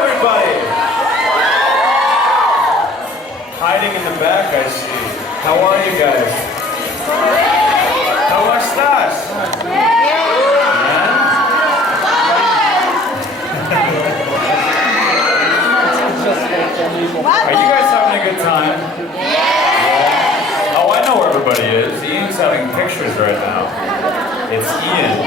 Everybody! Hiding in the back, I see. How are you guys? ¿Cómo estás? Are you guys having a good time? Yeah. Oh, I know where everybody is. Ian's having pictures right now. It's Ian.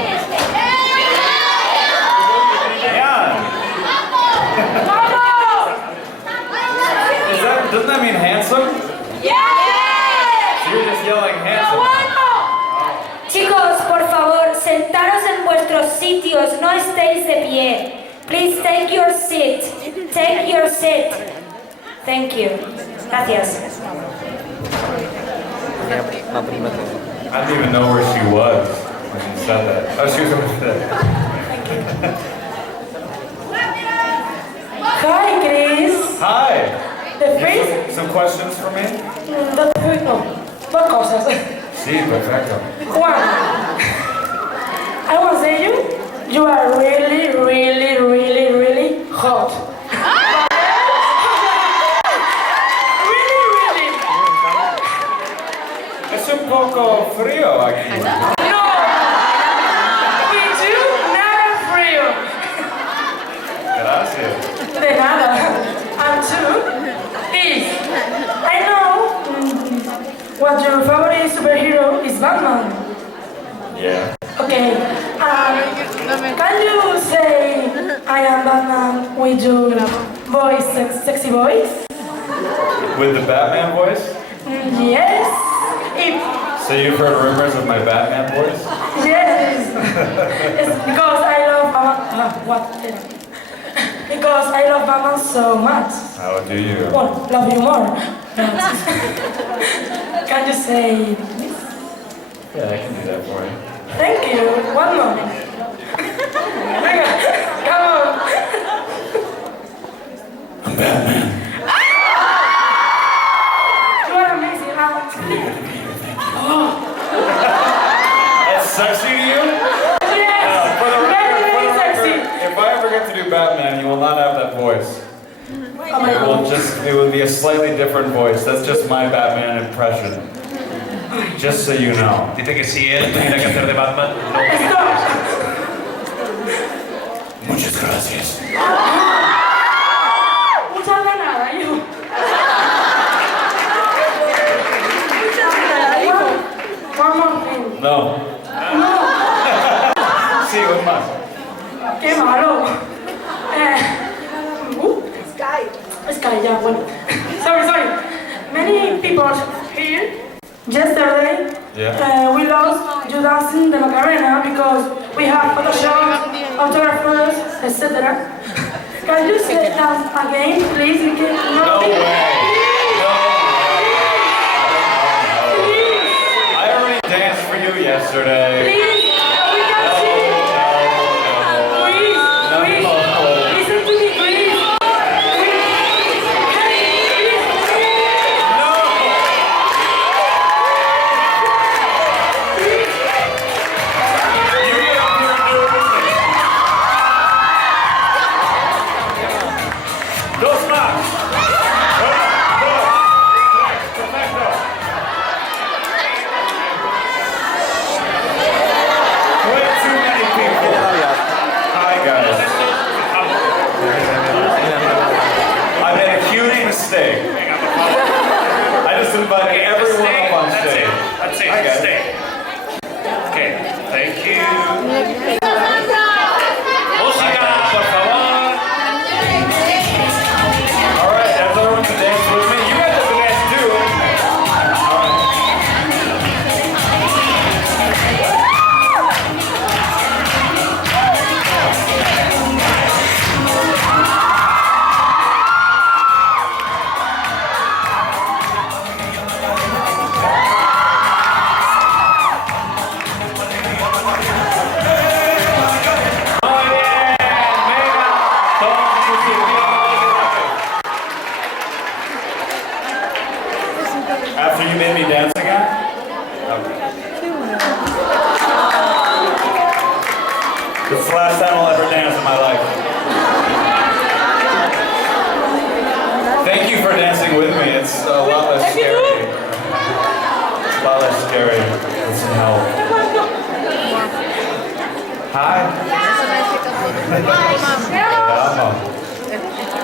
Doesn't that mean handsome? Yeah! So you're just yelling handsome. Chicos, por favor, sentaros en vuestros sitios, no estéis de pie. Please take your seat. Take your seat. Thank you. Gracias. I didn't even know where she was when you said that. Oh, she was over there. Hi, Chris. Hi. The first... Some questions for me? No, dos cosas. Sí, perfecto. One, I want to say you are really, really, really, really hot. Really, really. Es un poco frío aquí. No, with you, nada frío. Gracias. De nada. And two is, I know what your favorite superhero is Batman. Yeah. Okay. Can you say I am Batman with your voice, sexy voice? With the Batman voice? Yes. So you've heard rumors of my Batman voice? Yes. It's because I love Batman. Because I love Batman so much. How do you? Well, love you more. Can you say this? Yeah, I can do that for you. Thank you. One more. Come on. I'm Batman. You are amazing. That's sexy to you? Yes. For the record, Very sexy. if I ever get to do Batman, you will not have that voice. Oh my God. It will be a slightly different voice. That's just my Batman impression. Just so you know. Dice que si él tuviera que hacer de Batman, no. Stop. Muchas gracias. Muchas de nada, you. One more thing. No. No. Sí, un más. Qué malo. Sky, yeah, well. Sorry. Many people here, yesterday, we lost you dancing the Macarena because we have Photoshop, autographers, etc. Can you say that again, please? No way. I already danced for you yesterday. Please, we can see. Please, listen to me, please. Dos más. Perfecto. Way too many people. Hi guys. I made a huge mistake. I just invited everyone up on stage. That's it. Hi guys. Stay. Okay. Thank you. Música, por favor. All right, that's everyone to dance with me. You guys have to dance too. All right.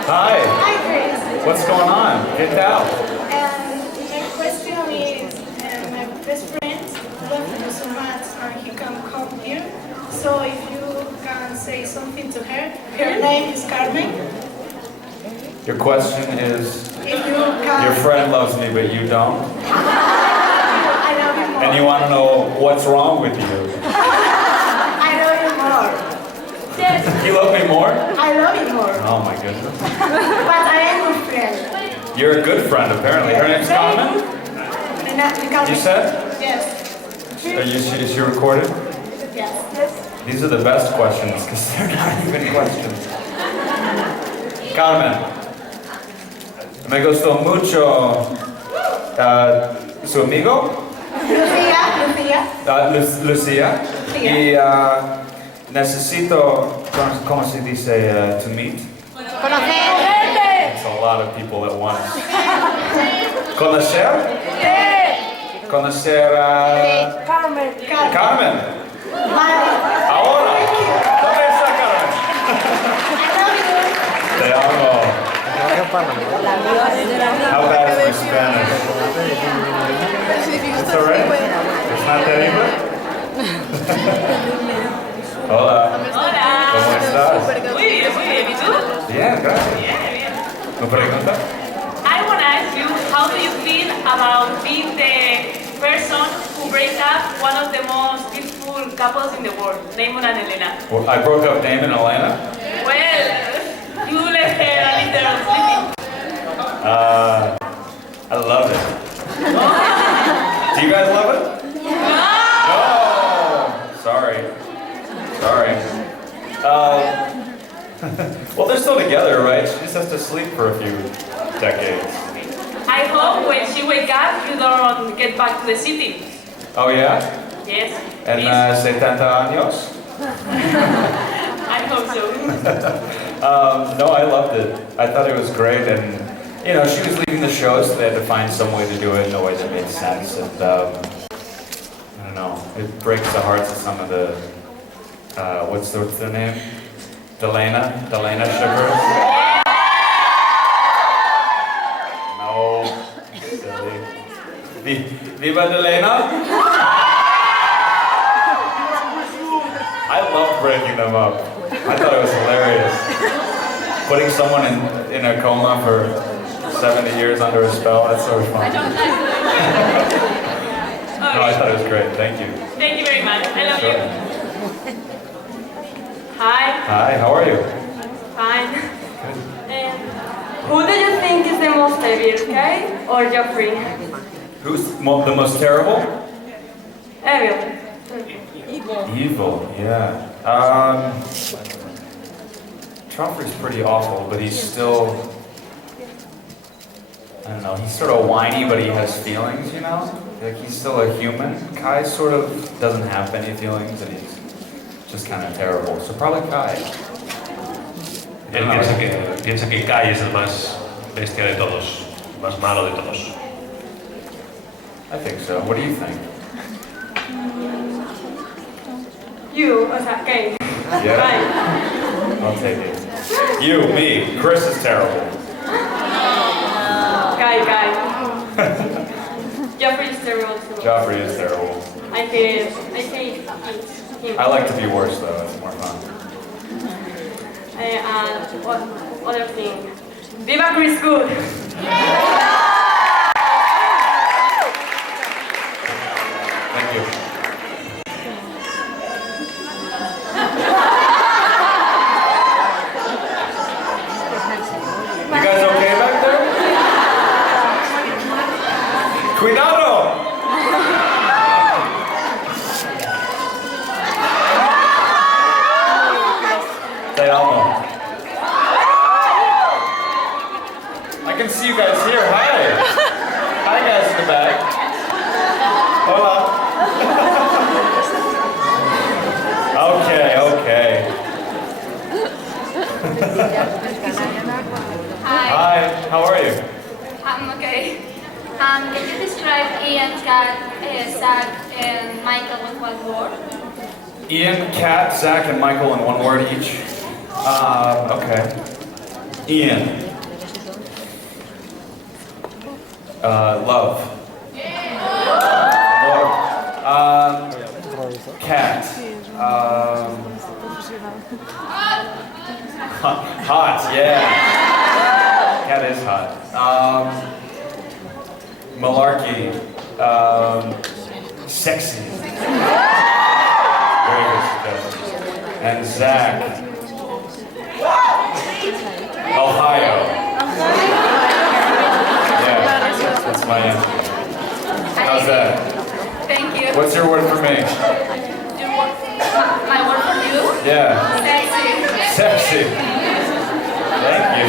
Hi. Hi, Grace. What's going on? Get out. My question is, my best friend loves you so much and he can come here. So if you can say something to her, her name is Carmen. Your question is, If you can, your friend loves me, but you don't? I love you more. And you want to know what's wrong with you? I love you more. Yes, You love me more? I love you more. Oh my goodness. But I am a friend. You're a good friend, apparently. Her name's Carmen? You said? Yes. Is she recorded? Yes. These are the best questions, because they're not even questions. Carmen, me gustó mucho su amigo, Lucía. Y necesito, ¿cómo se dice, to meet? It's a lot of people at once. Conocer? Conocer a Carmen. Carmen. Ahora. ¿Dónde está Carmen? Te amo. How bad is my Spanish? It's alright? It's not that English? Hola. ¿Cómo estás? Muy bien, ¿y tú? Bien, gracias. Bien, bien. ¿Me pregunta? I want to ask you, how do you feel about being the person who breaks up one of the most beautiful couples in the world, Damon and Elena? Well, I broke up Damon and Elena. Well, you left her a little sleeping. I love it. Do you guys love it? No! Sorry. Well, they're still together, right? She just has to sleep for a few decades. I hope when she wakes up, you don't get back to the city. Oh, yeah? Yes, En please. 70 años? I hope so. No, I loved it. I thought it was great, and you know, she was leaving the show, so they had to find some way to do it in a way that made sense. And I don't know, it breaks the hearts of some of the what's their name? Delana shippers. No, silly. Viva Delana! I love breaking them up. I thought it was hilarious. Putting someone in a coma for 70 years under a spell, that's so fun. No, I thought it was great. Thank you. Thank you very much. I love Sure. you. Hi. Hi, how are you? Fine. Who do you think is the most evil, Kay or Joffrey? Who's the most terrible? Evil. Evil, yeah. Joffrey's pretty awful, but he's still, I don't know, he's sort of whiny, but he has feelings, you know? Like, he's still a human. Kai sort of doesn't have any feelings, and he's just kind of terrible. So probably Kai. Él piensa que Kai es el más bestia de todos, el más malo de todos. I think so. What do you think? You, o sea, Kay. Yeah? Right. I'll take it. You, me. Chris is terrible. Kay. Joffrey is terrible too. Joffrey is terrible. I hate him. I like to be worse, though. It's more fun. And what other thing? Viva Chris Good! Thank you. You guys okay back there? Cuidado! Te amo. I can see you guys here. Hi. Hi guys in the back. Hola. Okay. Hi, how are you? I'm okay. Can you describe Ian, Kat, Zach, and Michael with one word? Ian, Kat, Zach, and Michael in one word each. Okay. Ian. Love. Cat. Hot, yeah. Cat is hot. Malarkey. Sexy. Very good suggestion. And Zach. Ohio. Yeah, that's my answer. How's that? Thank you. What's your word for me? My word for you? Yeah. Sexy. Sexy. Thank you.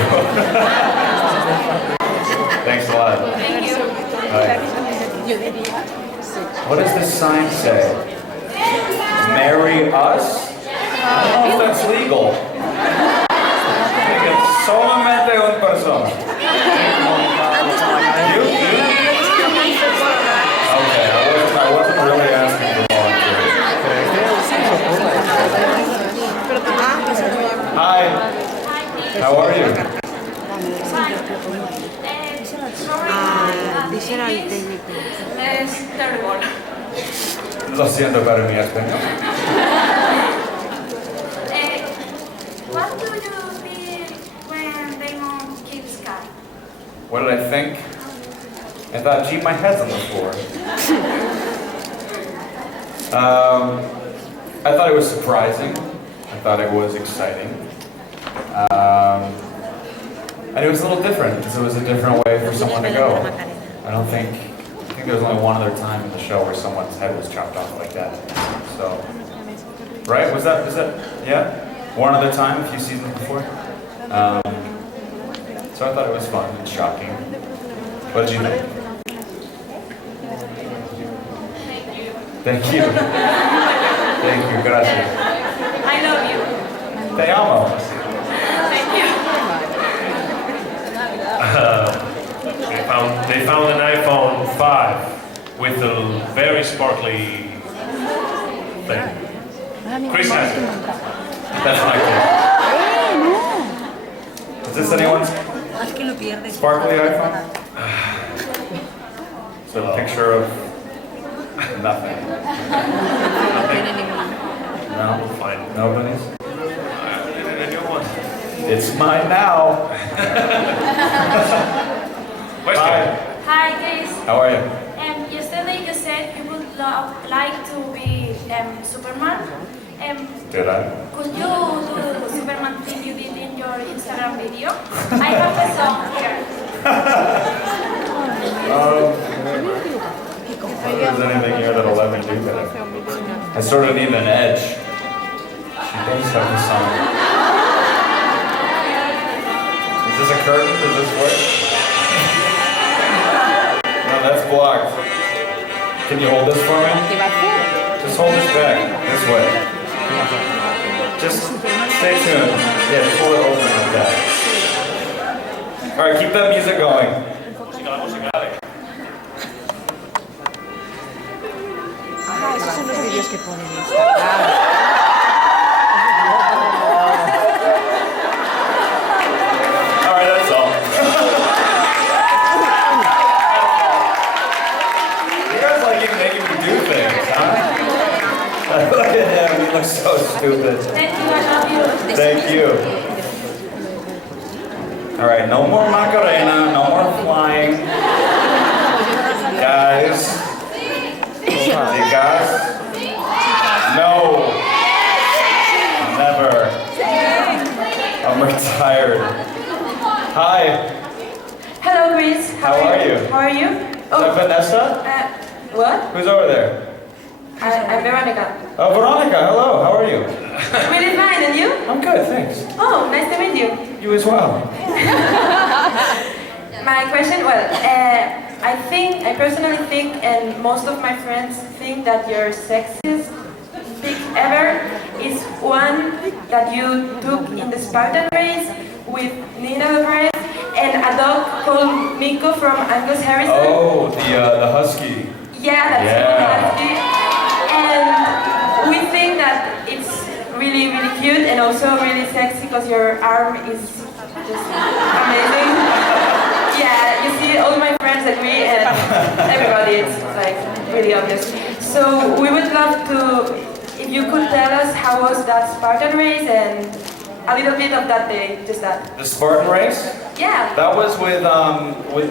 Thanks a lot. Thank you. Bye. What does this sign say? Marry us? I don't know if that's legal. I think it's solamente una persona. You? Okay, I wasn't really asking for volunteers. Hi. How are you? Es terrible. Lo siento para mi español. What do you feel when Damon keeps cat? What did I think? I thought, gee, my head's on the floor. I thought it was surprising. I thought it was exciting. And it was a little different because it was a different way for someone to go. I think there was only one other time in the show where someone's head was chopped off like that. So, right? Was that, yeah? One other time, a few seasons before? So I thought it was fun and shocking. What did you think? Thank you. Thank you, gracias. I love you. Te amo. Thank you. They found an iPhone 5 with a very sparkly thing. Chris has it. That's my kid. Is this anyone's sparkly iPhone? So a picture of nothing. No? Fine. Nobody's? A new one. It's mine now. Hi. Hi guys. How are you? Yesterday you said you would like to be Superman. Did I? Could you do the Superman thing you did in your Instagram video? I have a song here. If there's anything here that'll let me do that. I sort of need an edge. She does have a song. Is this a curtain? Does this work? No, that's blocked. Can you hold this for me? Just hold this back. This way. Just stay tuned. Yeah, just hold it open like that. Alright, keep that music going. Esos son los vídeos que ponen en Instagram. Alright, that's all. You guys like even making me do things, huh? Look at him, he looks so stupid. Thank you, I love you. Thank you. Alright, no more Macarena, no more flying. Guys. Chicas? No. Never. I'm retired. Hi. Hello, Chris. How are you? How are you? Is that Vanessa? What? Who's over there? I'm Veronica. Oh, Veronica, hello. How are you? Really fine, and you? I'm good, thanks. Oh, nice to meet you. You as well. My question, I personally think, and most of my friends think, that your sexiest pic ever is one that you took in the Spartan race with Nina Dobrev and a dog called Miko from Angus Harrison. Oh, the husky. Yeah, that's Yeah. husky. And we think that it's really really, really cute and also really sexy because your arm is just amazing. Yeah, you see all my friends agree and everybody, it's like really obvious. So we would love to, if you could tell us how was that Spartan race and a little bit of that day, just that. The Spartan race? Yeah. That was with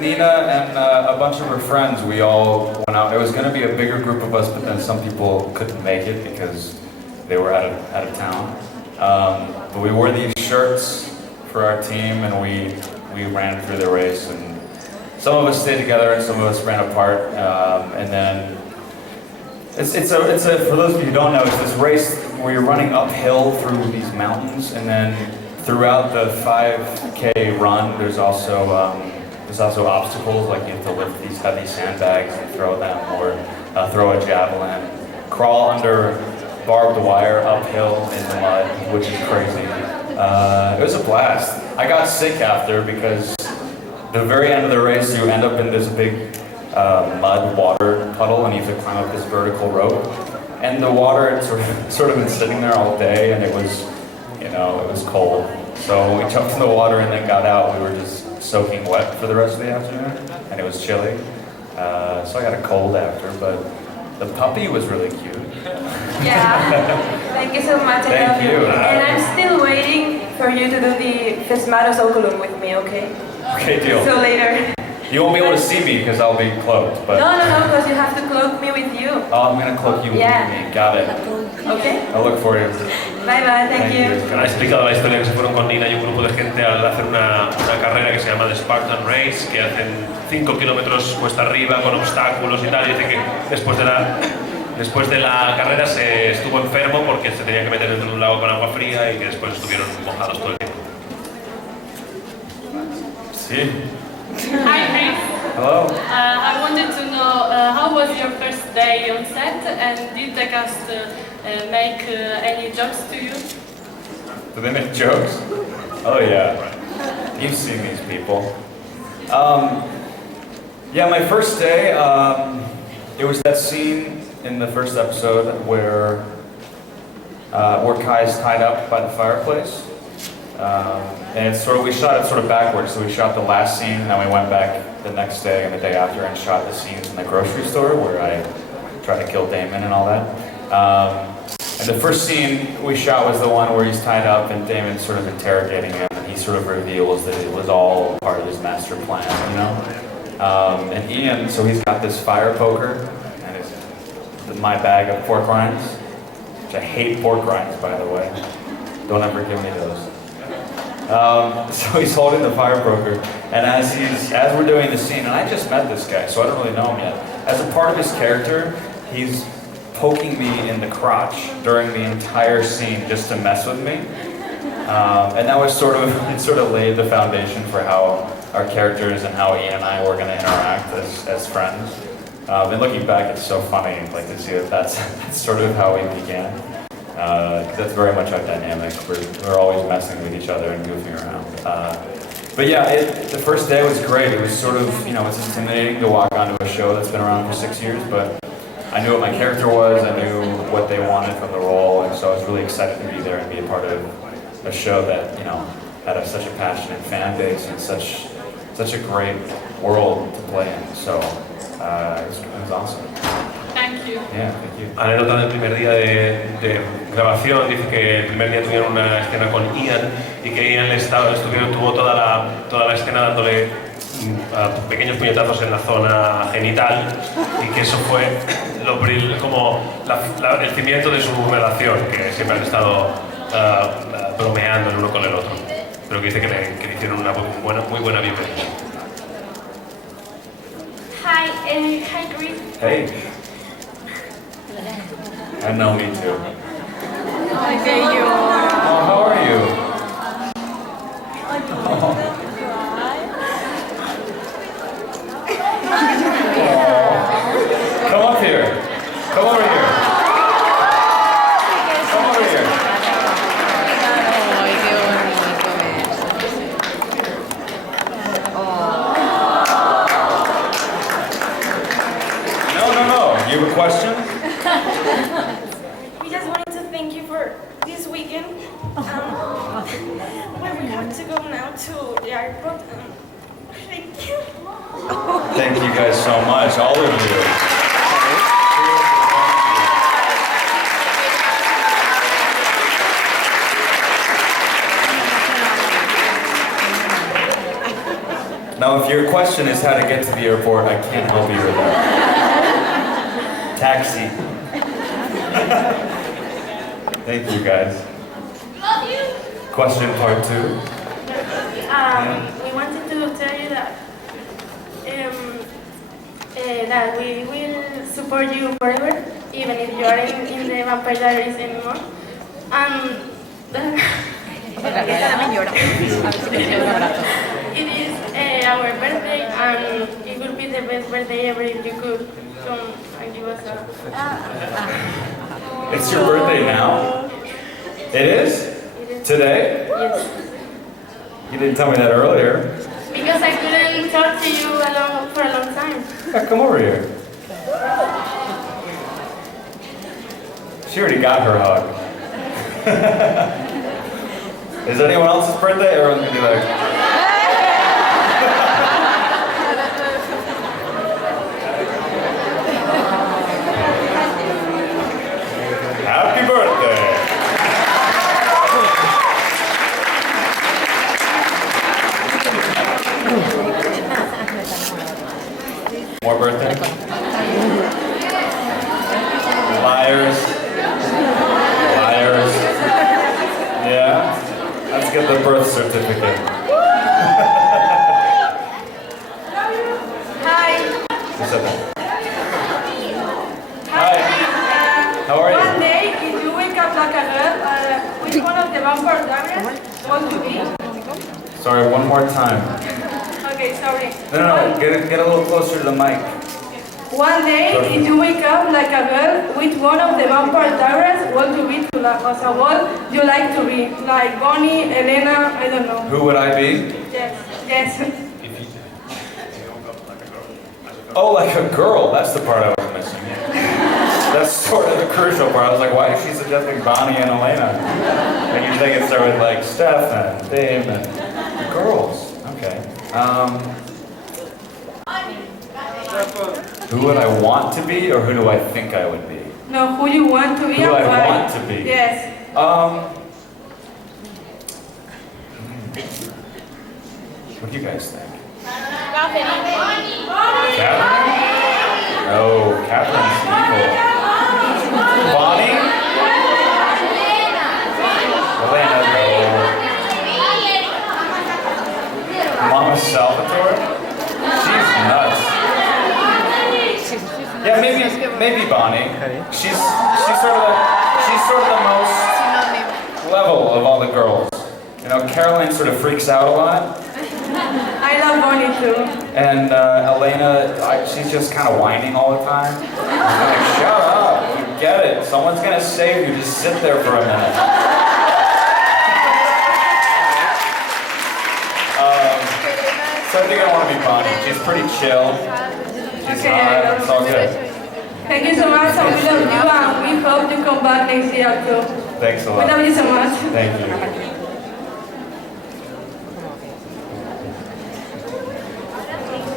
Nina and a bunch of her friends. We all went out. It was going to be a bigger group of us, but then some people couldn't make it because they were out of town. But we wore these shirts for our team, and we ran through the race. And some of us stayed together, and some of us ran apart. And then it's a for those of you who don't know, it's this race where you're running uphill through these mountains, and then throughout the 5K run, there's also obstacles, like you have to lift these heavy sandbags and throw them, or throw a javelin, crawl under barbed wire uphill in the mud, which is crazy. It was a blast. I got sick after because the very end of the race, you end up in this big mud water puddle, and you have to climb up this vertical rope. And the water had sort of been sitting there all day, and it was, it was cold. So when we jumped in the water and then got out, we were just soaking wet for the rest of the afternoon, and it was chilly. So I got a cold after, but the puppy was really cute. Yeah, thank you so much. I love you. And I'm still waiting for you to do the Fesmaros Oculum with me, okay? Okay, deal. So later. You won't be able to see me because I'll be cloaked, but... No, because you have to cloak me with you. Oh, I'm gonna cloak you with me. Got it. Okay? I'll look for you. Bye, thank you. Ha explicado la historia que se fueron con Nina y un grupo de gente al hacer una carrera que se llama The Spartan Race, que hacen 5 kilómetros cuesta arriba con obstáculos y tal, y dice que después de la carrera se estuvo enfermo porque se tenía que meter dentro de un lago con agua fría y que después estuvieron mojados todo el tiempo. Sí. Hi, Chris. Hello. I wanted to know how was your first day on set, and did the cast make any jokes to you? Do they make jokes? Oh yeah. You've seen these people. Yeah, my first day, it was that scene in the first episode where Kai's tied up by the fireplace. And we shot it sort of backwards, so we shot the last scene, and then we went back the next day and the day after and shot the scenes in the grocery store where I tried to kill Damon and all that. And the first scene we shot was the one where he's tied up and Damon's sort of interrogating him, and he sort of reveals that it was all part of his master plan, And Ian, so he's got this fire poker, and it's my bag of pork rinds, which I hate pork rinds, by the way. Don't ever give me those. So he's holding the fire poker, and as we're doing the scene, and I just met this guy, so I don't really know him yet. As a part of his character, he's poking me in the crotch during the entire scene just to mess with me. And that was sort of laid the foundation for how our characters and how Ian and I were going to interact as friends. And looking back, it's so funny, like to see that's sort of how we began. That's very much our dynamic. We're always messing with each other and goofing around. But yeah, the first day was great. It was sort of, it's intimidating to walk onto a show that's been around for 6 years, but I knew what my character was, I knew what they wanted from the role, and so I was really excited to be there and be a part of a show that, had such a passionate fan base and such a great world to play in. So it was awesome. Thank you. Yeah, thank you. Anécdota del primer día de grabación, dice que el primer día tuvieron una escena con Ian y que Ian tuvo toda la escena dándole pequeños puñetazos en la zona genital y que eso fue como el cimiento de su relación, que siempre han estado bromeando el uno con el otro, pero que dice que le hicieron una muy buena bienvenida. Hi, Chris. Hey. I know, me too. Okay, Oh, how are you? Come up here. Come over here. Come over here. Ay, qué bonito No. You have a question? We just want shaking. Well, we have to go now to the airport. Thank you. Thank you guys so much, all of you. Now, if your question is how to get to the airport, I can't help you with that. Taxi. Thank you, guys. Love you. Question part 2. We wanted to tell you that that we will support you forever, even if you are in the Vampire Diaries anymore. It is our birthday, and it would be the best birthday ever if you could come and give us a... It's your birthday now? It is? It is. Today? Yes. You didn't tell me that earlier. Because I couldn't talk to you for a long time. Yeah, come over here. She already got her hug. Is anyone else's birthday? Everyone's gonna be like... Happy birthday! More birthday? Liars. Liars. Yeah? Let's get the birth certificate. Hi. What's up? Hi. How are you? One day, if you wake up like a girl, which one of the Vampire Diaries want to be? Sorry, one more time. Okay, sorry. No, get a little closer to the mic. One day, if you wake up like a girl, which one of the Vampire Diaries want to be to like, as a what you like to be? Like Bonnie, Elena, I don't know. Who would I be? Yes, yes. Oh, like a girl. That's the part I was missing. That's sort of the crucial part. I was like, why is she suggesting Bonnie and Elena? And you think it's start with like Steph and Dave and girls. Okay. Who would I want to be, or who do I think I would be? No, who you want to be? Who do and I why? want to be? Yes. What do you guys think? Catherine. Catherine? No, Catherine's evil. Bonnie? Elena, no. Mama Salvatore? She's nuts. Yeah, maybe Bonnie. She's sort of the most level of all the girls. You know, Caroline sort of freaks out a lot. I love Bonnie too. And Elena, she's just kind of whining all the time. I'm like, shut up, you get it. Someone's gonna save you, just sit there for a minute. So I think I want to be Bonnie. She's pretty chill. She's hot, it's all good. Thank you so much, and we love you, and we hope you come back next year too. Thanks a We lot. love you so much. Thank you.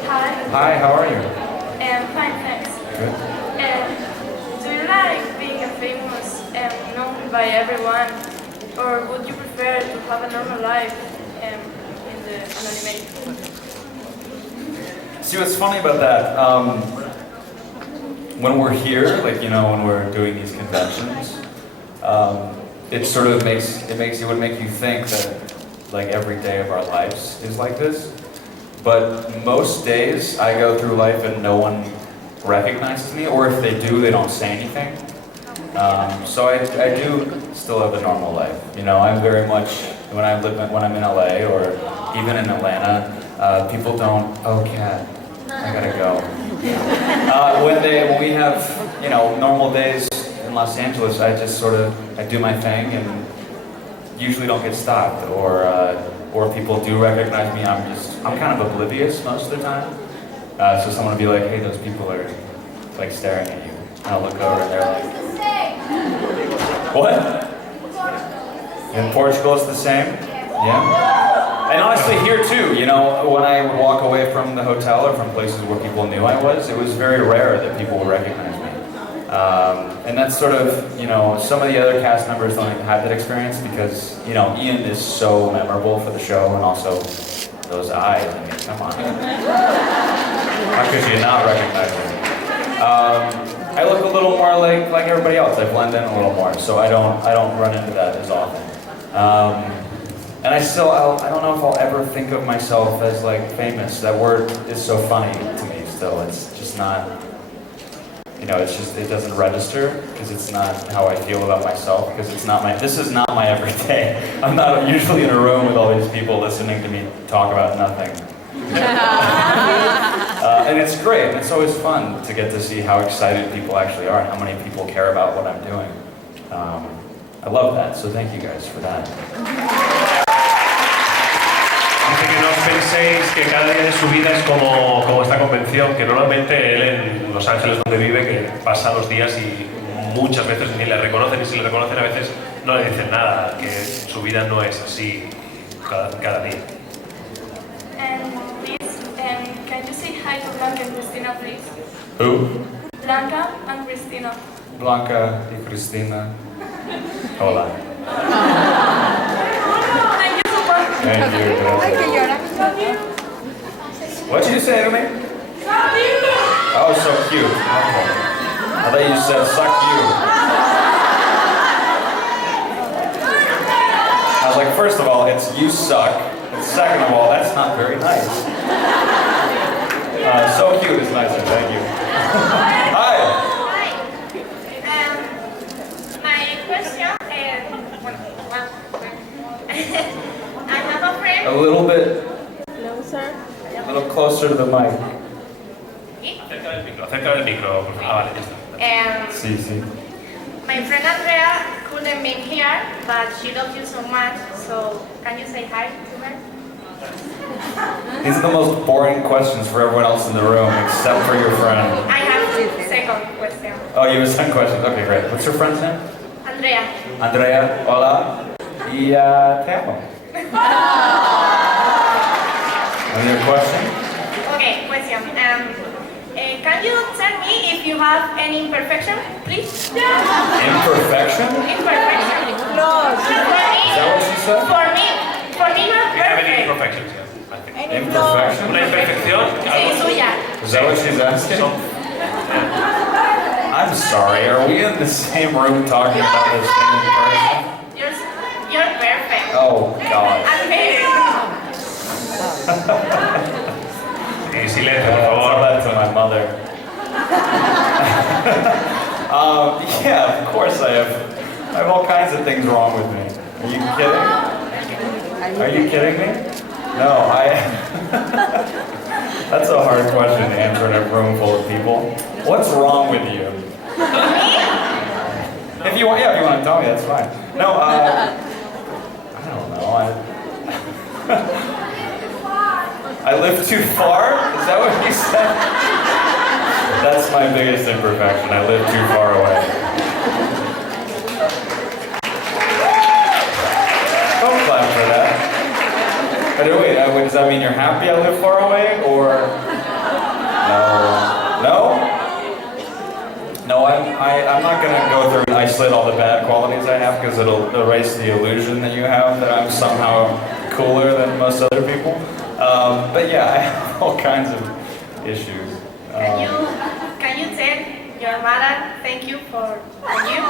Hi. Hi, how are you? Fine, thanks. Good. Do you like being a famous and known by everyone, or would you prefer to have a normal life in the anonymate? See, what's funny about that, when we're here, like, you know, when we're doing these conventions, it sort of would make you think that, like, every day of our lives is like this. But most days, I go through life and no one recognizes me, or if they do, they don't say anything. So I do still have a normal life. You know, I'm very much, when I'm in LA or even in Atlanta, people don't, oh, Kat, I gotta go. When we have, you know, normal days in Los Angeles, I just I do my thing and usually don't get stopped, or people do recognize me. I'm kind of oblivious most of the time. So someone will be like, hey, those people are like staring at you. And I'll look over and they're like, what? In Portugal, it's the same? Yeah? And honestly, here too, you know, when I would walk away from the hotel or from places where people knew I was, it was very rare that people would recognize me. And that's sort of, you know, some of the other cast members don't even have that experience because, you know, Ian is so memorable for the show and also those eyes, I mean, come on. How could you not recognize me? I look a little more like everybody else. I blend in a little more, so I don't run into that as often. And I don't know if I'll ever think of myself as like famous. That word is so funny to me still. It's just not, you know, it doesn't register because it's not how I feel about myself because this is not my everyday. I'm not usually in a room with all these people listening to me talk about nothing. And it's great, and it's always fun to get to see how excited people actually are and how many people care about what I'm doing. I love that, so thank you guys for that. Dice que no os penséis que cada día de su vida es como esta convención, que normalmente él en Los Ángeles donde vive, que pasa los días y muchas veces ni le reconocen y si le reconocen a veces no le dicen nada, que su vida no es así cada día. Can you say hi to Blanca and Cristina, please? Who? Blanca and Cristina. Blanca y Cristina. Hola. Thank you so much. Thank you. What did you say to me? Oh, so cute. Okay. I thought you said suck you. I was like, first of all, it's you suck. And second of all, that's not very nice. So cute is nicer, thank you. Hi! My question is, I have a friend. A little bit closer. A little closer to the mic. Acerca del micro, por favor. Vale, ya está. Sí, sí. My friend Andrea couldn't be here, but she loves you so much, so can you say hi to her? These are the most boring questions for everyone else in the room, except for your friend. I have a second question. Oh, you have a second question? Okay, great. What's your friend's name? Andrea. Andrea, hola. Y te amo. And your question? Okay, question. Can you tell me if you have any imperfection, please? Imperfection? Imperfection. Is that what she said? For me, not perfect. Imperfections, yeah. Imperfection? Una imperfección. Sí, suya. Is that what she's asking? I'm sorry, are we in the same room talking about the same person? You're perfect. Oh, God. I'm very. Silencio, por Tell favor. that to my mother. Yeah, of course I have all kinds of things wrong with me. Are you kidding? Are you kidding me? No, That's a hard question to answer in a room full of people. What's wrong with you? If you want to tell me, that's fine. No, I don't know. I live too far? Is that what you said? That's my biggest imperfection. I live too far away. Don't clap for that. But wait, does that mean you're happy I live far away, or no? No, I'm not gonna go through and isolate all the bad qualities I have because it'll erase the illusion that you have that I'm somehow cooler than most other people. But yeah, I have all kinds of issues. Can you tell your mother thank you for you?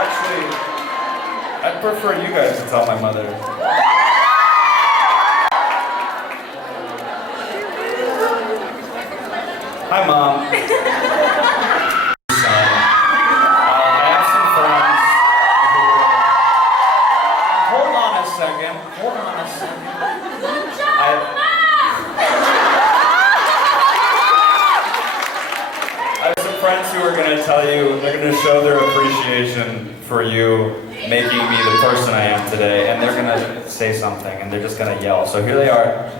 Actually, I'd prefer you guys to tell my mother. Hi, Mom. Hold on a second. I have some friends who are going to tell you, they're going to show their appreciation for you making me the person I am today, and they're going to say something, and they're just going to yell. So here they are.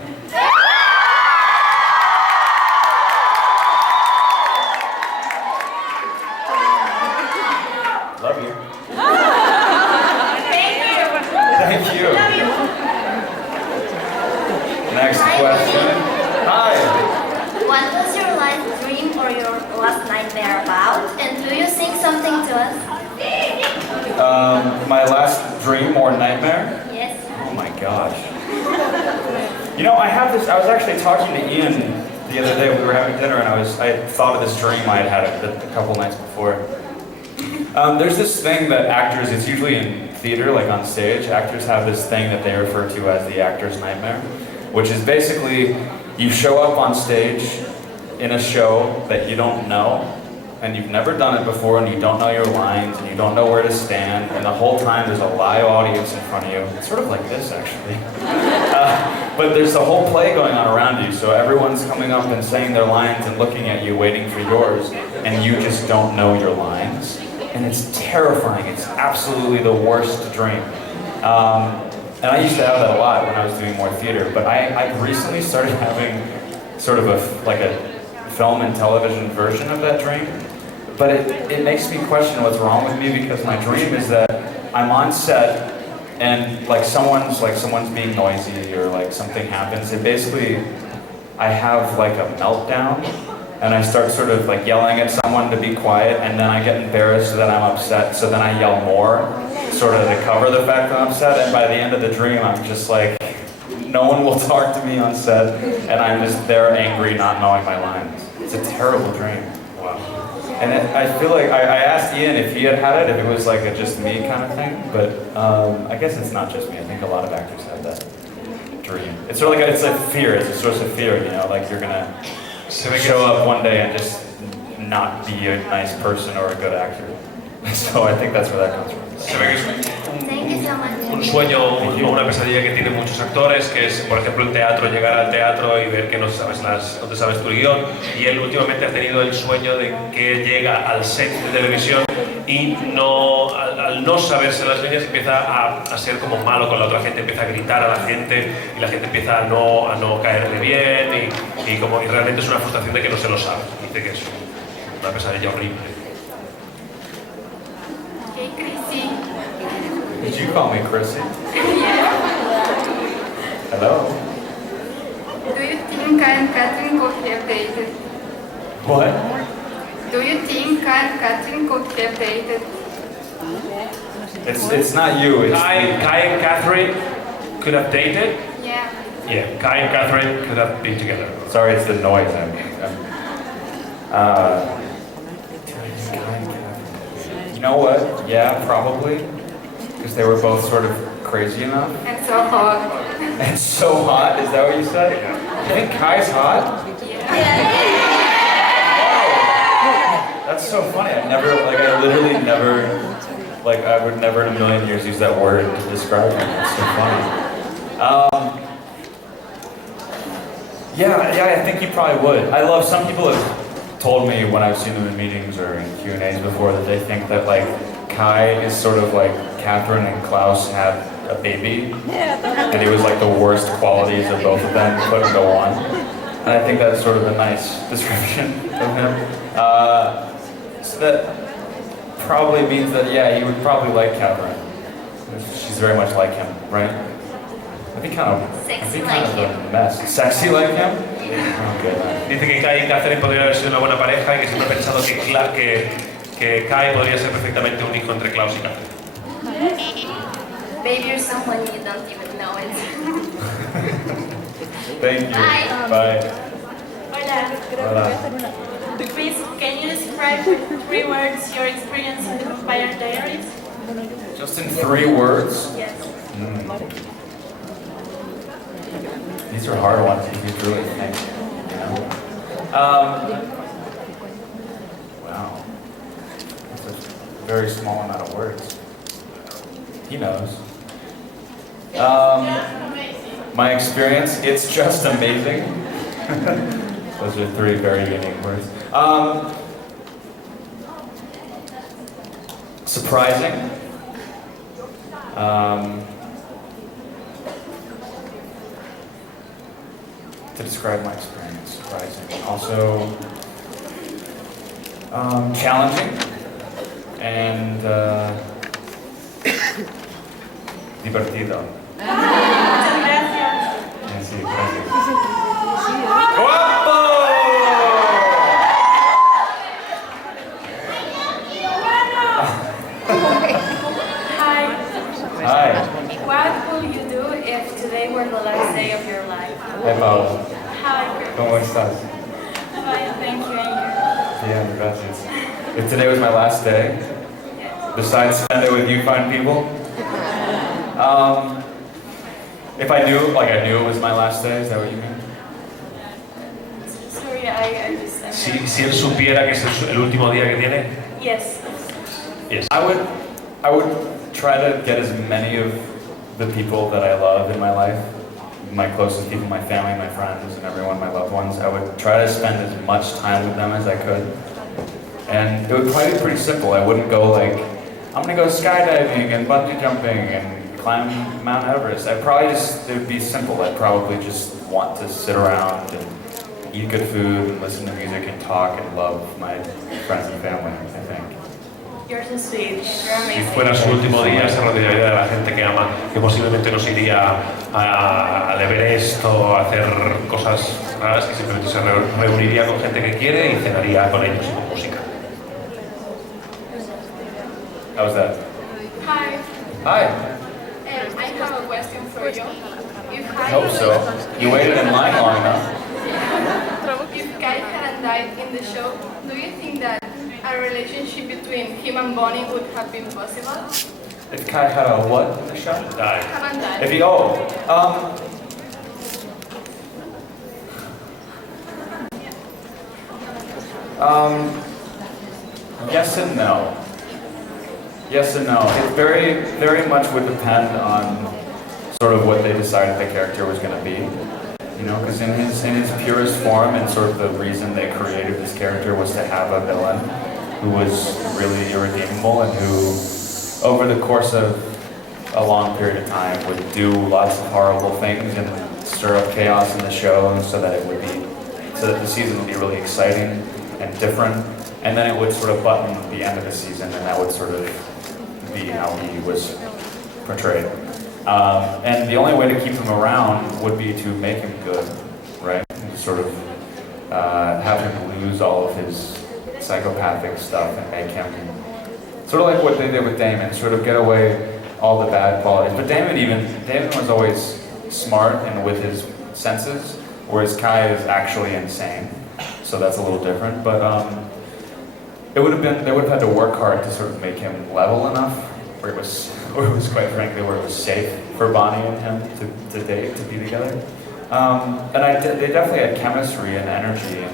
Next question. Hi. What was your last dream or your last nightmare about? And do you sing something to us? My last dream or nightmare? Yes. Oh my gosh. You know, I was actually talking to Ian the other day. We were having dinner and I thought of this dream I had had a couple nights before. There's this thing that actors, it's usually in theater, like on stage, actors have this thing that they refer to as the actor's nightmare, which is basically you show up on stage in a show that you don't know, and you've never done it before, and you don't know your lines, and you don't know where to stand, and the whole time there's a live audience in front of you. It's sort of like this, actually. But there's a whole play going on around you, so everyone's coming up and saying their lines and looking at you, waiting for yours, and you just don't know your lines. And it's terrifying. It's absolutely the worst dream. And I used to have that a lot when I was doing more theater, but I recently started having sort of a film and television version of that dream. But it makes me question what's wrong with me, because my dream is that I'm on set and like someone's being noisy or like something happens, and basically I have like a meltdown and I start sort of like yelling at someone to be quiet, and then I get embarrassed that I'm upset, so then I yell more, sort of to cover the fact that I'm upset, and by the end of the dream I'm just like, no one will talk to me on set, and I'm just there angry, not knowing my lines. It's a terrible dream. Wow. And I feel like, I asked Ian if he had had it, if it was like a just me kind of thing, but I guess it's not just me. I think a lot of actors have that dream. It's sort of like, it's a fear, it's a source of fear, you know, like you're gonna show up one day and just not be a nice person or a good actor. So I think that's where that comes from. Thank you so much. Un sueño o una pesadilla que tienen muchos actores, que es, por ejemplo, en teatro, llegar al teatro y ver que no te sabes tu guión. Y él últimamente ha tenido el sueño de que llega al set de televisión y al no saberse las líneas empieza a ser como malo con la otra gente, empieza a gritar a la gente y la gente empieza a no caerle bien y realmente es una frustración de que no se lo sabe. Dice que es una pesadilla horrible. Okay, Chrissy. Did you call me Chrissy? Yeah. Hello? Do you think Kai and Catherine could have dated? What? Do you think Kai and Catherine could have dated? It's not you, it's Kai and Catherine could have dated? Yeah. Yeah, Kai and Catherine could have been together. Sorry, it's the noise. You know what? Yeah, probably. Because they were both sort of crazy enough. And so hot. And so hot? Is that what you said? You think Kai's hot? Yeah. Whoa! That's so funny. I literally never, I would never in a million years use that word to describe him. It's so funny. Yeah, I think you probably would. Some people have told me when I've seen them in meetings or in Q&As before that they think that like Kai is sort of like Catherine and Klaus had a baby, and it was like the worst qualities of both of them put into one. And I think that's sort of a nice description of him. So that probably means that, yeah, he would probably like Catherine. She's very much like him, right? I'd be kind of a mess. Sexy like him? Okay. Dice que Kai y Catherine podrían haber sido una buena pareja y que siempre ha pensado que Kai podría ser perfectamente un hijo entre Klaus y Catherine. Baby, you're someone you don't even know it. Thank you. Bye. Bye. Hola. Chris, can you describe in 3 words your experience in the Vampire Diaries? Just in 3 words? Yes. These are hard ones if you really think, you know? Wow. That's a very small amount of words. He knows. My experience, it's just amazing. Those are 3 very unique words. Surprising. To describe my experience, surprising. Also, challenging and divertido. Muchas gracias. Yes, Sí, gracias. ¡Guapo! Hi. Hi. What would you do if today were the last day of your life? Hey, Paula. Hi. ¿Cómo estás? Fine, thank you. And Bien, gracias. If today was my last day, besides spend it with you fine people, if I knew, like I knew it was my last day, is that what you mean? you? Sorry, I just. Si él supiera que es el último día que tiene, Yes. yes. I would try to get as many of the people that I love in my life, my closest people, my family, my friends, and everyone, my loved ones. I would try to spend as much time with them as I could. And it would probably be pretty simple. I wouldn't go like, I'm gonna go skydiving and bungee jumping and climb Mount Everest. It would be simple. I'd probably just want to sit around and eat good food and listen to music and talk and love my friends and family, I think. You're so sweet. You're Si amazing. fuera su último día, se rodearía de la gente que ama, que posiblemente no se iría al Everest o a hacer cosas raras, que simplemente se reuniría con gente que quiere y cenaría con ellos y con música. How was that? Hi, Hi. I have a question for you. If I hope so. You waited in line long enough. If Kai hadn't died in the show, do you think that a relationship between him and Bonnie would have been possible? If Kai had a what in the show? Die. Haven't died. If he, yes and no. Yes and no. It very much would depend on sort of what they decided the character was going to be. You know, because in his purest form and sort of the reason they created this character was to have a villain who was really irredeemable and who, over the course of a long period of time, would do lots of horrible things and stir up chaos in the show so that the season would be really exciting and different, and then it would sort of button the end of the season, and that would sort of be how he was portrayed. And the only way to keep him around would be to make him good, right? And sort of have him lose all of his psychopathic stuff and make him sort of like what they did with Damon, sort of get away all the bad qualities. But Damon was always smart and with his senses, whereas Kai is actually insane. So that's a little different. But they would have had to work hard to sort of make him level enough, where it was quite frankly where it was safe for Bonnie and him to date, to be together. And they definitely had chemistry and energy, and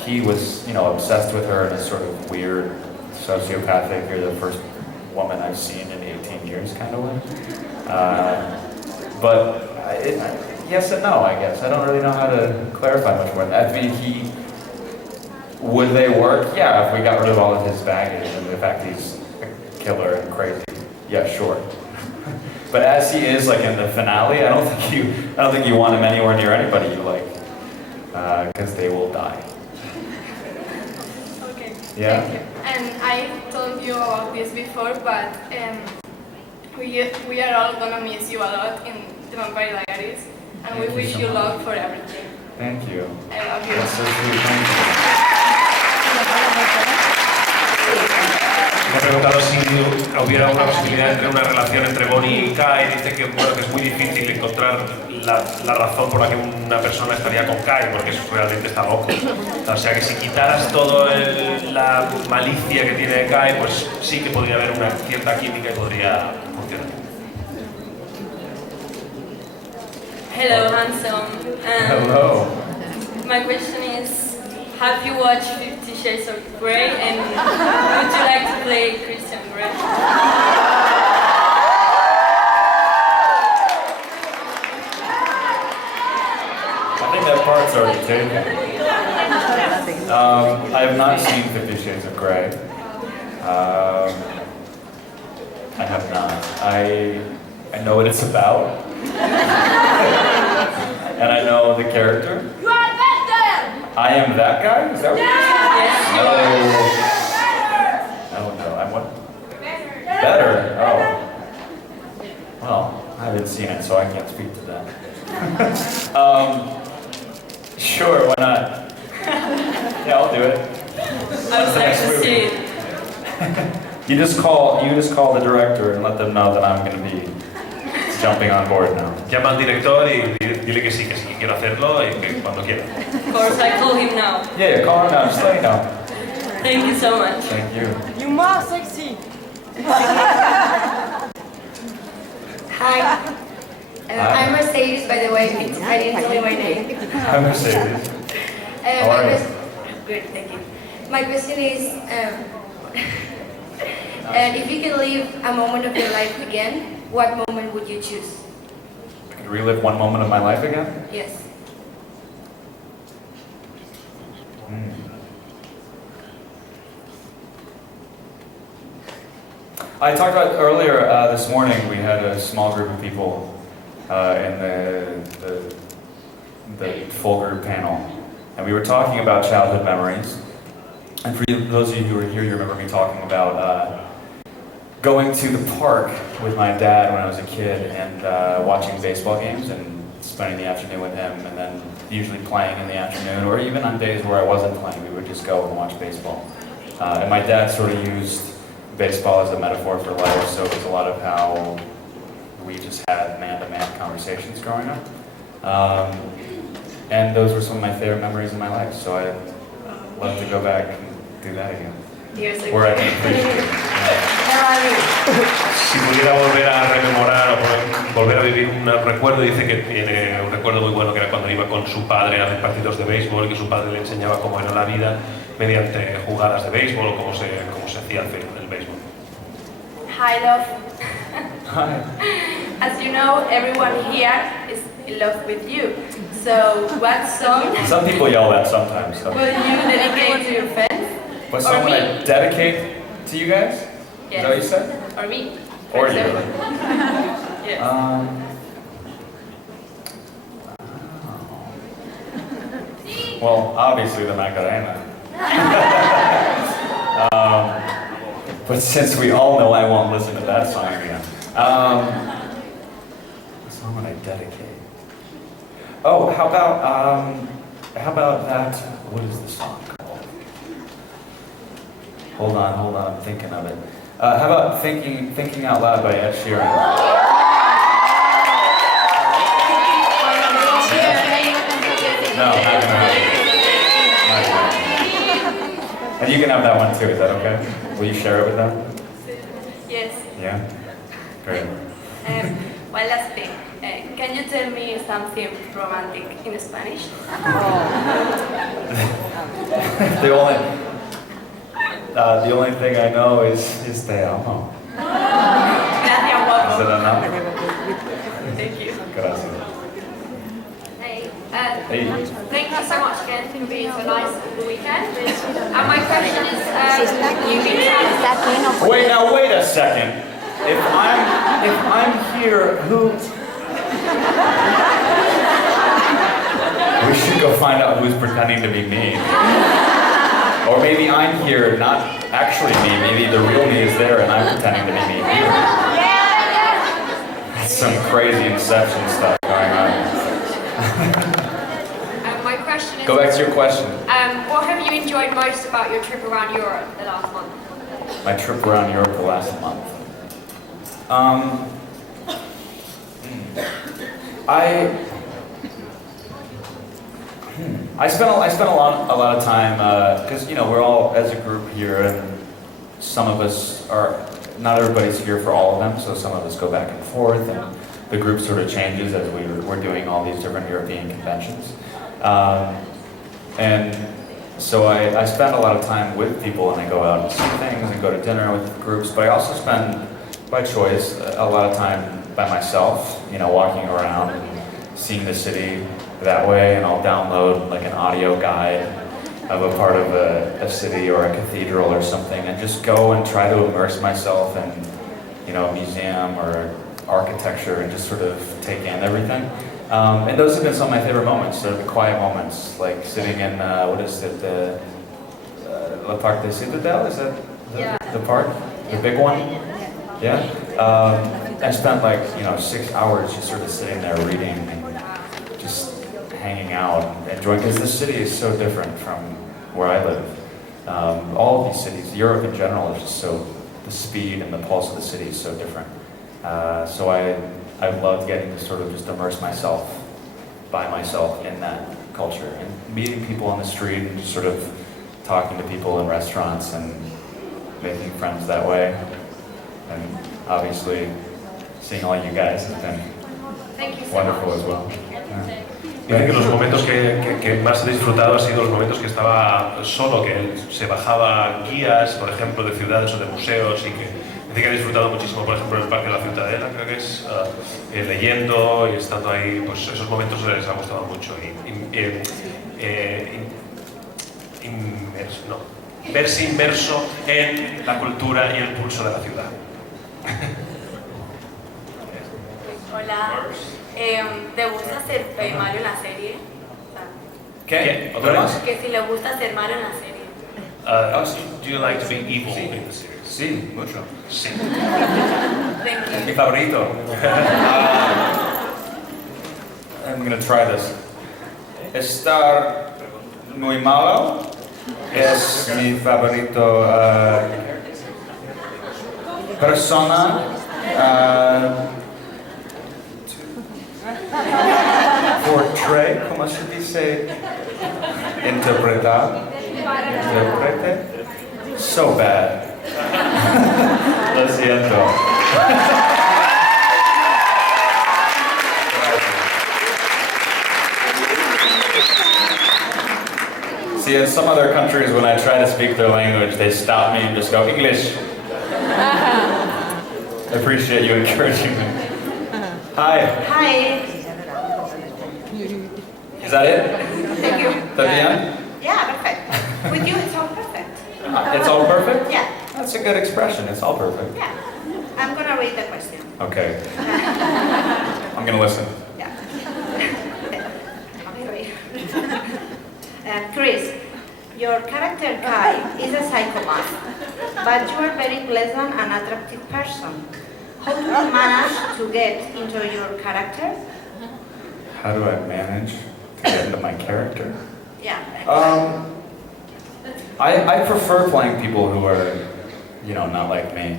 he was, you know, obsessed with her in a sort of weird, sociopathic, you're the first woman I've seen in 18 years kind of way. Yes and no, I guess. I don't really know how to clarify much more than that. I mean, would they work? Yeah, if we got rid of all of his baggage and the fact he's a killer and crazy. Yeah, sure. But as he is, like in the finale, I don't think you want him anywhere near anybody you like, because they will die. Okay. Yeah. Thank you. And I told you about this before, but we are all gonna miss you a lot in the Vampire Diaries, and Thank we you wish so you much. luck for everything. Thank you. I love you. That's so sweet. Thank you. Me ha preguntado si hubiera alguna posibilidad entre una relación entre Bonnie y Kai. Dice que, bueno, que es muy difícil encontrar la razón por la que una persona estaría con Kai, porque eso realmente está loco. O sea que si quitaras toda la malicia que tiene Kai, pues sí que podría haber una cierta química y podría funcionar. Hello, handsome. Hello. My question is, have you watched 50 Shades of Grey, and would you like to play Christian Grey? I think that part's already taken. I have not seen 50 Shades of Grey. I have not. I know what it's about. And I know the character. You are better! I am that guy? Is that what Yes, No, I'm what? Better? Oh. Well, I haven't seen it, so I can't speak to that. Sure, why not? Yeah, I'll do it. I would like to see it. You just call the director and let them know that I'm going to be jumping on board now. Llama al director y dile que sí, quiero hacerlo y que cuando quiera. Of course, I call him now. Yeah, call him now, just let me know. Thank you so much. Thank you. You more sexy. Hi. I'm Mercedes, by the way. I didn't tell you my name. I'm Mercedes. How are you? Good, thank you. My question is, if you could live a moment of your life again, what moment would you choose? I could relive one moment of my life again? Yes. I talked about earlier this morning, we had a small group of people in the full group panel, and we were talking about childhood memories. And for those of you who were here, you remember me talking about going to the park with my dad when I was a kid and watching baseball games and spending the afternoon with him, and then usually playing in the afternoon, or even on days where I wasn't playing, we would just go and watch baseball. And my dad sort of used baseball as a metaphor for life, so it was a lot of how we just had man-to-man conversations growing up. And those were some of my favorite memories in my life, so I'd love to go back and do that again. Or I can appreciate it. Si pudiera volver a rememorar o volver a vivir un recuerdo, dice que tiene un recuerdo muy bueno que era cuando iba con su padre a ver partidos de béisbol y que su padre le enseñaba cómo era la vida mediante jugadas de béisbol o cómo se hacía el béisbol. Hi, love. Hi. As you know, everyone here is in love with you. So, what song Some people yell that sometimes. So. will you dedicate to your friends? What song would I dedicate to you guys? Is that what you said? Or me? Or you. Yes. Well, obviously the Macarena. But since we all know I won't listen to that song again. What song would I dedicate? Oh, how about that, what is the song called? Hold on, I'm thinking of it. How about Thinking Out Loud by Ed Sheeran? No, not gonna happen. And you can have that one too, is that okay? Will you share it with them? Yes. Yeah? Great. One last thing. Can you tell me something romantic in Spanish? The only thing I know is te amo. Gracias, guapo. Is it enough? Thank you. Gracias. Hey, Hey. thank you so much again for being so nice for the weekend. And my question is, you've been Wait a second. If I'm here, who? We should go find out who's pretending to be me. Or maybe I'm here, not actually me. Maybe the real me is there and I'm pretending to be me here. That's some crazy Inception stuff going on. my question is, Go back to your question. what have you enjoyed most about your trip around Europe the last month? My trip around Europe the last month. I spent a lot of time because we're all as a group here, and some of us are. Not everybody's here for all of them, so some of us go back and forth, and the group sort of changes as we're doing all these different European conventions. And so I spend a lot of time with people, and I go out and see things and go to dinner with groups, but I also spend, by choice, a lot of time by myself, walking around and seeing the city that way, and I'll download like an audio guide of a part of a city or a cathedral or something, and just go and try to immerse myself in, a museum or architecture and just sort of take in everything. And those have been some of my favorite moments, sort of the quiet moments, like sitting in, Le Parc des Citadelles, is that the park? The big one? Yeah? I spent 6 hours just sort of sitting there reading hanging out and enjoying, because this city is so different from where I live. All of these cities, Europe in general, is just so, the speed and the pulse of the city is so different. So I loved getting to sort of just immerse myself by myself in that culture and meeting people on the street and just sort of talking to people in restaurants and making friends that way. And obviously seeing all you guys has been wonderful as well. Dice que los momentos que más he disfrutado han sido los momentos que estaba solo, que él se bajaba guías, por ejemplo, de ciudades o de museos, y que dice que ha disfrutado muchísimo, por ejemplo, en el Parque de la Ciudadela, creo que es, leyendo y estando ahí, pues esos momentos les ha gustado mucho. Verse inmerso en la cultura y el pulso de la ciudad. Hola. ¿Te gusta ser malo en la serie? ¿Qué? ¿Otra más? Que si le gusta ser malo en la serie. Do you like to be evil in the series? Sí, mucho. Sí. Es mi favorito. I'm gonna try this. Estar muy malo es mi favorito. Persona. Portray, ¿cómo se dice? Interpretar. Interprete. So bad. Lo siento. See, in some other countries, when I try to speak their language, they stop me and just go, English. I appreciate you encouraging me. Hi. Hi. Is that it? Thank you. ¿Está bien? Yeah, perfect. With you, it's all perfect. It's all perfect? Yeah. That's a good expression. It's all perfect. Yeah. I'm gonna read the question. Okay. I'm gonna listen. Yeah. Okay. Chris, your character Kai is a psychopath, but you are a very pleasant and attractive person. How do you manage to get into your character? How do I manage to get into my character? Yeah. I prefer playing people who are, not like me.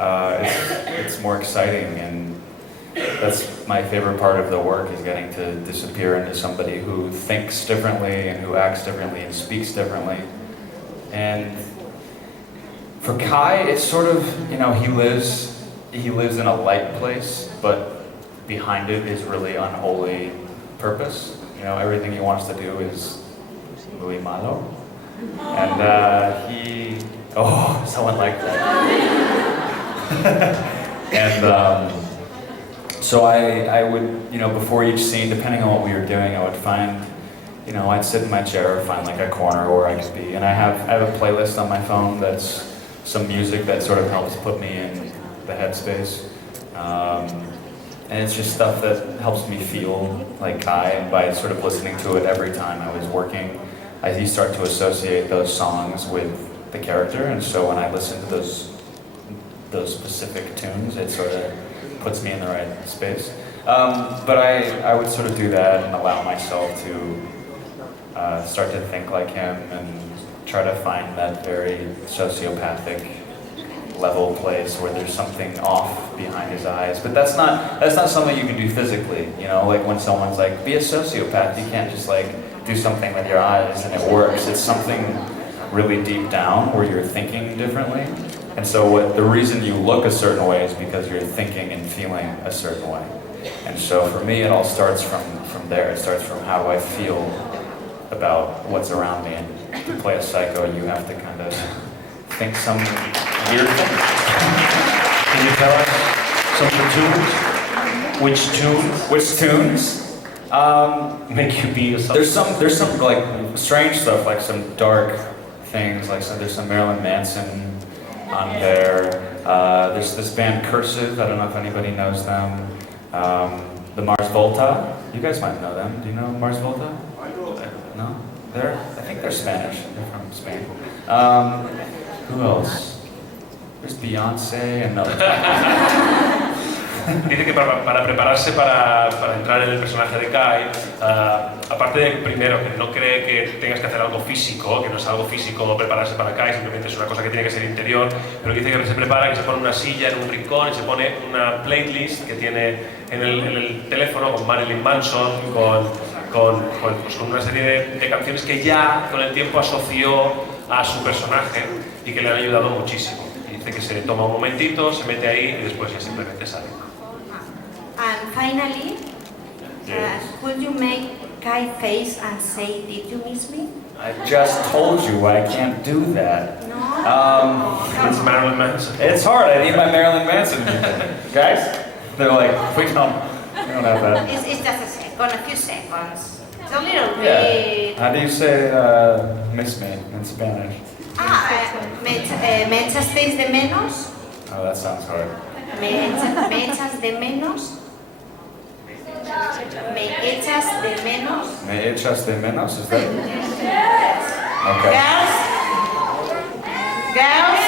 It's more exciting, and that's my favorite part of the work, is getting to disappear into somebody who thinks differently and who acts differently and speaks differently. And for Kai, it's sort of, he lives in a light place, but behind it is really unholy purpose. Everything he wants to do is muy malo. And someone like that. And so I would, before each scene, depending on what we were doing, I would find, I'd sit in my chair or find like a corner where I could be. And I have a playlist on my phone that's some music that sort of helps put me in the headspace. And it's just stuff that helps me feel like Kai, and by sort of listening to it every time I was working, you start to associate those songs with the character, and so when I listen to those specific tunes, it sort of puts me in the right space. But I would sort of do that and allow myself to start to think like him and try to find that very sociopathic level place where there's something off behind his eyes. But that's not something you can do physically, like when someone's like, be a sociopath, you can't just like do something with your eyes and it works. It's something really deep down where you're thinking differently. And so the reason you look a certain way is because you're thinking and feeling a certain way. And so for me, it all starts from there. It starts from how do I feel about what's around me. And to play a psycho, you have to kind of think some weird things. Can you tell us some of the tunes? Which tunes? Which tunes? Make you be a There's some like strange stuff, like some dark things, there's some Marilyn Manson on there. There's this band Cursive, I don't know if anybody knows them. The Mars Volta, you guys might know them. Do you know Mars Volta? I know them. No? I think they're Spanish, they're from Spain. Who else? There's Beyonce and dice que para prepararse para entrar en el personaje de Kai, aparte de primero que no cree que tengas que hacer algo físico, que no es algo físico prepararse para Kai, simplemente es una cosa que tiene que ser interior, pero dice que se prepara, que se pone una silla en un rincón y se pone una playlist que tiene en el teléfono con Marilyn Manson, con una serie de canciones que ya con el tiempo asoció a su personaje y que le han ayudado muchísimo. Y dice que se toma un momentito, se mete ahí y después ya simplemente sale. And finally, could you make Kai face and say, "Did you miss me"? I just told you I can't do that. No. It's Marilyn Manson. It's hard. I need my Marilyn Manson. Guys, they're like, we don't have that. It's just a second, a few seconds. It's a little Yeah. bit. How do you say miss me in Spanish? ¿Me echasteis de menos? Oh, that sounds hard. ¿Me echas de menos? ¿Me echas de menos? ¿Me echas de menos? Is that? Yes. Okay. Girls? Girls?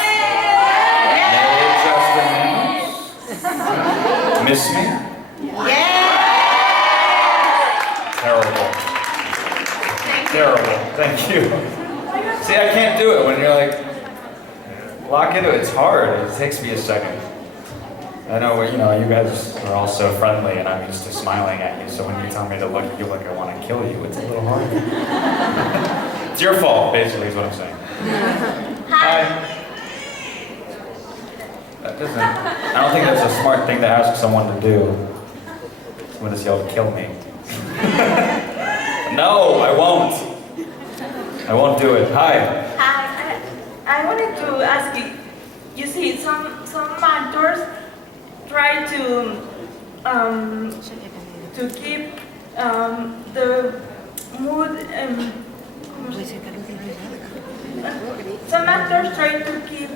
¿Me echas de menos? Miss me? Yes. Terrible. Terrible. Thank you. See, I can't do it when you're like, lock into it. It's hard. It takes me a second. I know, you guys are all so friendly and I'm used to smiling at you, so when you tell me to look at you like I want to kill you, it's a little hard. It's your fault, basically, is what I'm saying. Hi. That doesn't, I don't think that's a smart thing to ask someone to do. Someone just yell to kill me. No, I won't. I won't do it. Hi. Hi. I wanted to ask you. You see, some actors try to keep the mood. Some actors try to keep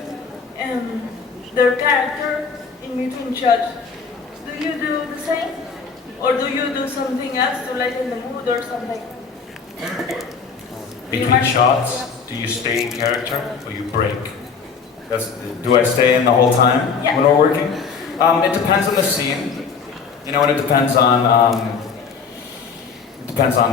their character in between shots. Do you do the same, or do you do something else to lighten the mood or something? Between shots, do you stay in character or you break? Do I stay in the whole time Yeah. when we're working? It depends on the scene, and it depends on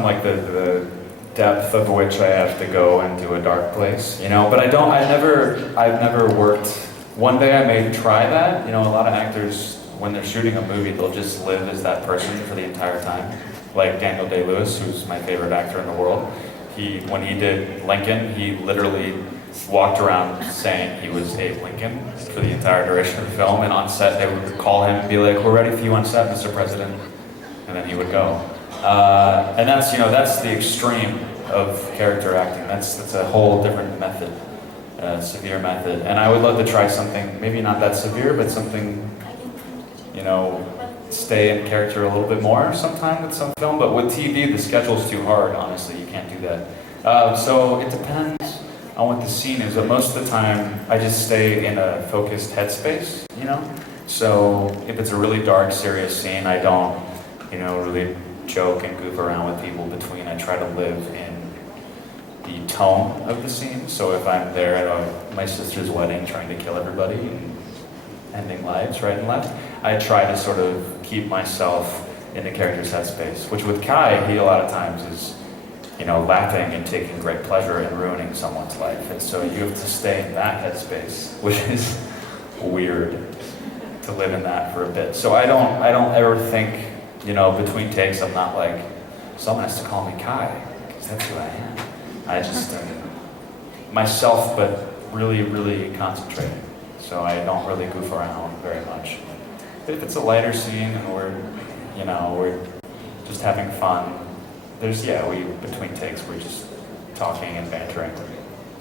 like the depth of which I have to go into a dark place, But I've never worked. One day I may try that. A lot of actors, when they're shooting a movie, they'll just live as that person for the entire time. Like Daniel Day-Lewis, who's my favorite actor in the world. When he did Lincoln, he literally walked around saying he was Abe Lincoln for the entire duration of the film, and on set they would call him and be like, "We're ready for you on set, Mr. President," and then he would go. And that's the extreme of character acting. That's a whole different method, severe method. And I would love to try something, maybe not that severe, but something, stay in character a little bit more sometime with some film. But with TV, the schedule's too hard, honestly. You can't do that. So it depends on what the scene is, but most of the time, I just stay in a focused headspace, So if it's a really dark, serious scene, I don't, really joke and goof around with people between. I try to live in the tone of the scene. So if I'm there at my sister's wedding trying to kill everybody and ending lives right and left, I try to sort of keep myself in the character's headspace, which with Kai, he a lot of times is, laughing and taking great pleasure in ruining someone's life. And so you have to stay in that headspace, which is weird to live in that for a bit. So I don't ever think, between takes, I'm not like, someone has to call me Kai, because that's who I am. I just myself, but really, really concentrated. So I don't really goof around very much. But if it's a lighter scene and we're just having fun, between takes, we're just talking and bantering.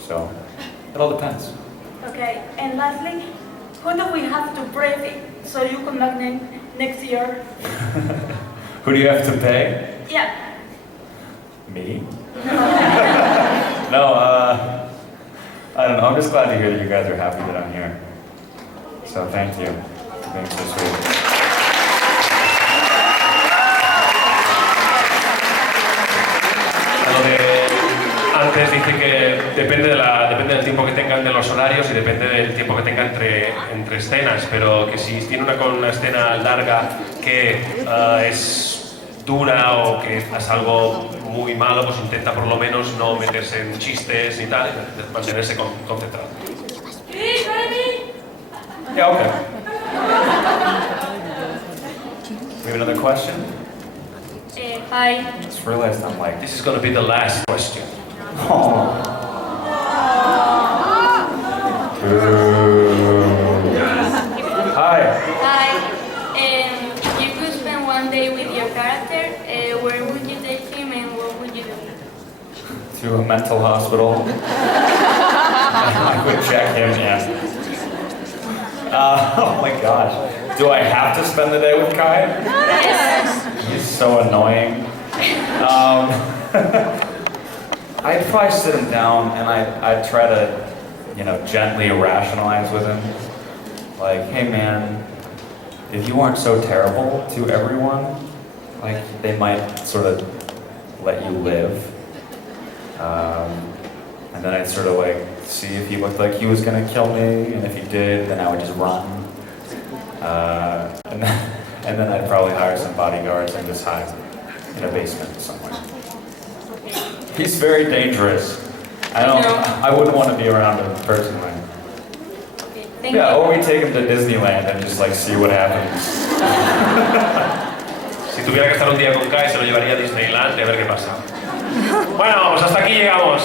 So it all depends. Okay, and lastly, who do we have to pray so you come back next year? Who do you have to pay? Yeah. Me? No, I don't know. I'm just glad to hear that you guys are happy that I'm here. So thank you for being so sweet. antes, dice que depende del tiempo que tengan de los horarios y depende del tiempo que tenga entre escenas, pero que si tiene una escena larga que es dura o que es algo muy malo, pues intenta por lo menos no meterse en chistes y tal, y mantenerse concentrado. Yeah, okay. We have another question? Hi. Just realized I'm like, This is going to be the last question. oh. Hi. Hi. You could spend one day with your character. Where would you take him and what would you do? To a mental hospital. I would check him, yeah. Oh my gosh. Do I have to spend the day with Kai? Yes. He's so annoying. I'd probably sit him down and I'd try to, gently rationalize with him. Like, hey man, if you weren't so terrible to everyone, like, they might sort of let you live. And then I'd sort of like see if he looked like he was gonna kill me, and if he did, then I would just run. And then I'd probably hire some bodyguards and just hide in a basement somewhere. He's very dangerous. I wouldn't want to be around him personally. Thank Yeah, you. or we take him to Disneyland and just like see what happens. Si tuviera que estar un día con Kai, se lo llevaría a Disneyland y a ver qué pasa. Bueno, pues hasta aquí llegamos.